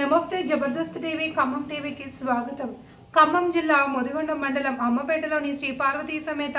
నమస్తే జబర్దస్త్ టీవీ ఖమ్మం టీవీకి స్వాగతం। ఖమ్మం జిల్లా ముదిగొండ మండలం అమ్మపేటలోని శ్రీ పార్వతీ సమేత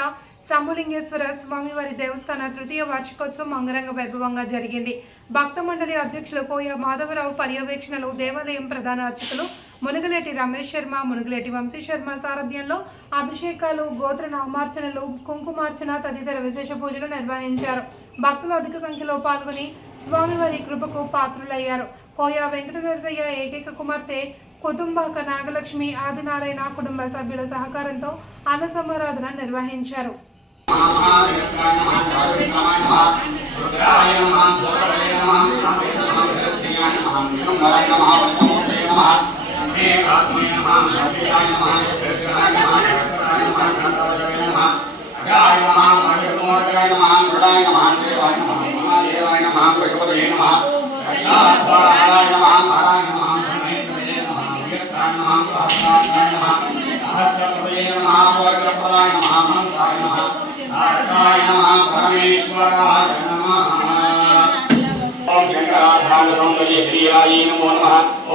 శంభులింగేశ్వర స్వామివారి దేవస్థాన తృతీయ వార్షికోత్సవం అంగరంగ వైభవంగా జరిగింది। భక్త మండలి అధ్యక్షులు కోయ మాధవరావు పర్యవేక్షణలో దేవాలయం ప్రధాన అర్చకులు మునుగలేటి రమేష్ శర్మ, మునుగలేటి వంశీ శర్మ సారథ్యంలో అభిషేకాలు, గోత్ర నామార్చనలు, కుంకుమార్చన తదితర విశేష పూజలు నిర్వహించారు। భక్తులు అధిక సంఖ్యలో పాల్గొని స్వామివారి కృపకు పాత్రులయ్యారు। కోయ వెంకట నరసయ్య ఏకైక కుమార్తె కుటుంబాక నాగలక్ష్మి, ఆదినారాయణ కుటుంబ సభ్యుల సహకారంతో అన్న సమారాధన నిర్వహించారు।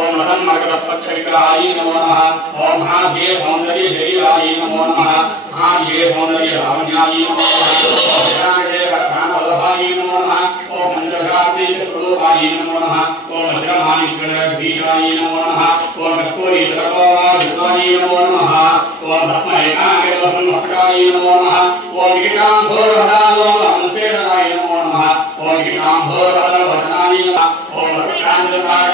ओम रतन मरकतस्पक्षविग्रहाय नमो नमः। ओम हाये सौंदर्य शरीराय नमो नमः। हाये सौंदर्य लावण्याय नमो नमः। ओम जनाय रत्नावल्लभाय नमो नमः। ओम मंत्रघाते स्वरूपाय नमो नमः। ओम वज्रमाणिक्यधीराय नमो नमः। ओम कस्तूरी सर्ववादित्वाय नमो नमः। ओम भस्मैकाग्रवसंस्थकाय नमो नमः। ओम गिटाम्भोरहदालोकमंचेराय नमो नमः। ओम गिटाम्भोरहदवचनाय नमः। ओम रक्षांजनाय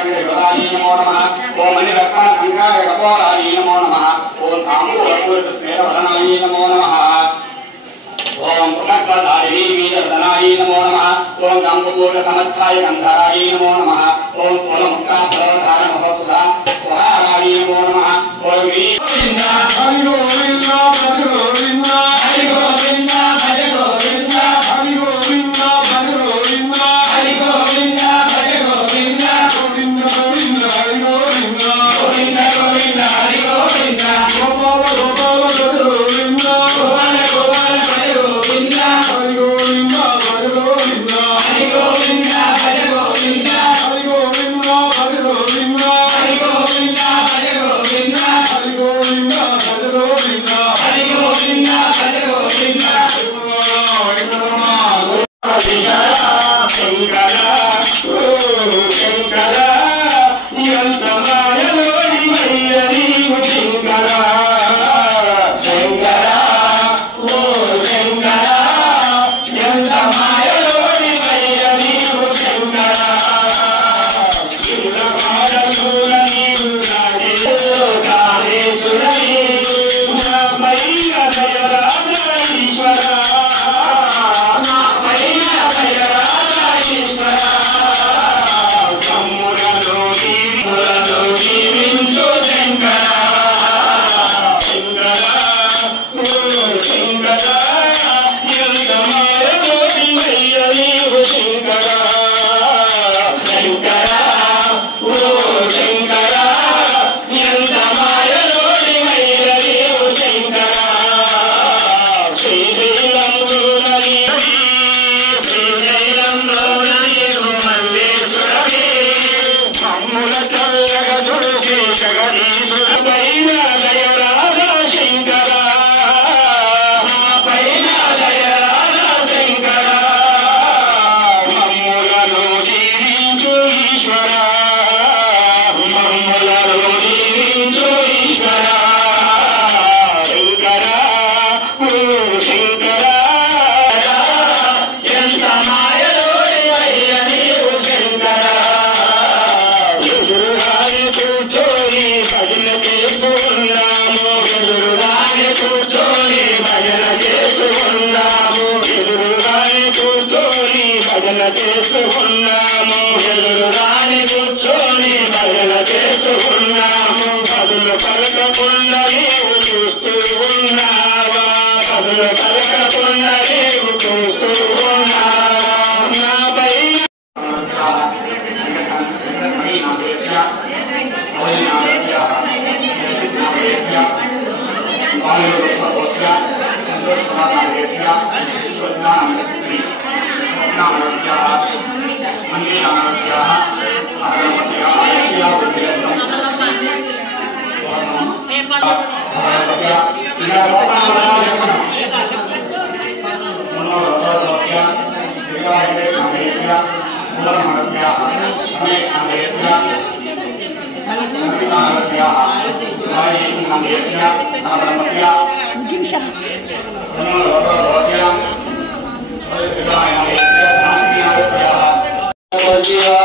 नमो नमः। ओम मणिरत्नालंकाय कपोलाय नमो नमः। ओम ताम्बूलपूर्णस्मेरवदनाय नमो नमः। ओम पुनर्वदारिणी वीरवदनाय नमो नमः। ओम गंगपूर्णसमच्छाय गंधाराय नमो नमः। ओम फूलमुक्ताफलधार महोत्सवा स्वाहाय नमो नमः। ओम गोविंद हरि गोविंद हरि गोविंद हरि गोविंद हरि गोविंद हरि गोविंद हरि गोविंद हरि गोविंद हरि गोविंद गोविंद गोविंद हरि गोविंद गोविंद गोविंद हरि गोविंद गोपाल गोपाल हरि गोविंद गोपाल गोपाल हरि गोविंद हरि गोविंद हरि गोविंद हरि गोविंद हरि गोविंद हरि गोविंद हरि गोविंद हरि गोविंद हरि गोविंद हरि गोविंद हरि गोविंद हरि गोविंद हरि गोविंद मंदिर నిమిషం ఓం